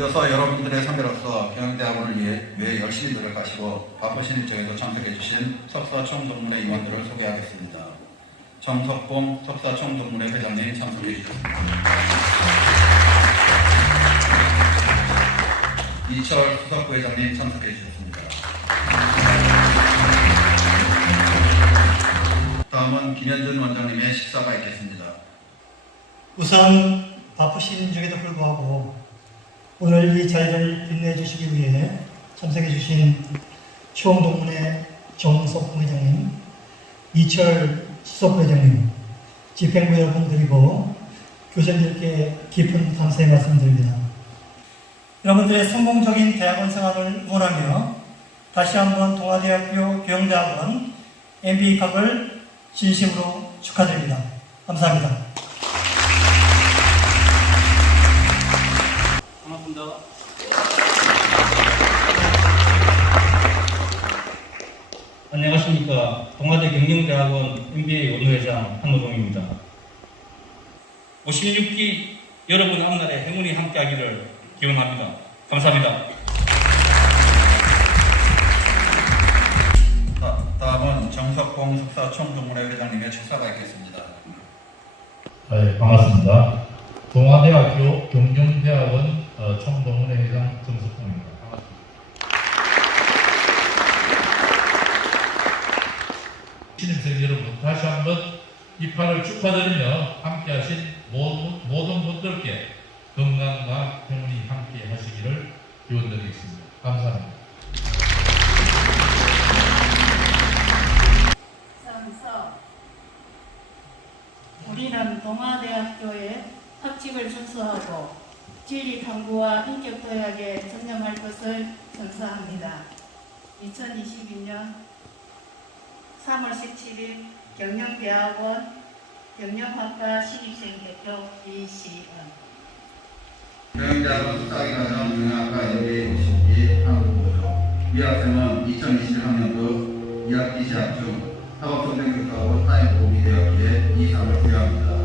이로써 여러분들의 선배로서 경영대학원을 위해, 위해 열심히 노력하시고 바쁘신 일정에도 참석해 주신 석사 총동문회 임원들을 소개하겠습니다. 정석봉 석사 총동문회 회장님 참석해 주셨습니다. 이철 수석부회장님 참석해 주셨습니다. 다음은 김현준 원장님의 식사가 있겠습니다. 우선 바쁘신 중에도 불구하고 오늘 이 자리를 빛내주시기 위해 참석해주신 추홍동문회 정석 부회장님, 이철 수석 부회장님, 집행부 여러분 그리고 교수님들께 깊은 감사의 말씀드립니다. 여러분들의 성공적인 대학원 생활을 응원하며 다시 한번 동아대학교 교영대학원 MBA 학을 진심으로 축하드립니다. 감사합니다. 안녕하십니까. 동아대 경영대학원 MBA 원로회장 한노동입니다. 56기 여러분 앞날에 행운이 함께하기를 기원합니다. 감사합니다. 다, 다음은 정석봉 석사 총동문회 회장님의 축사가 있겠습니다. 네, 반갑습니다. 동아대학교 경영대학원 어, 총동문회 회장 정석봉입니다. 반갑습니다. 신입생 여러분 다시 한번 입학을 축하드리며 함께하신 모든, 모든 분들께 건강과 행운이 함께 하시기를 기원드리겠습니다. 감사합니다. 우리는 동아대학교에 학칙을 준수하고 진리 탐구와 인격 도약에 전념할 것을 선서합니다. 2022년 3월 17일 경영대학원 경영학과 신입생 대표 이시은 경영대학원 석사학위 과정 경영학과 MBA 52 한국고죠. 이 학생은 2021학년도 2학기 시합 중 학업성적교사하고 타임 도움이 되었기에 이 상을 수여합니다.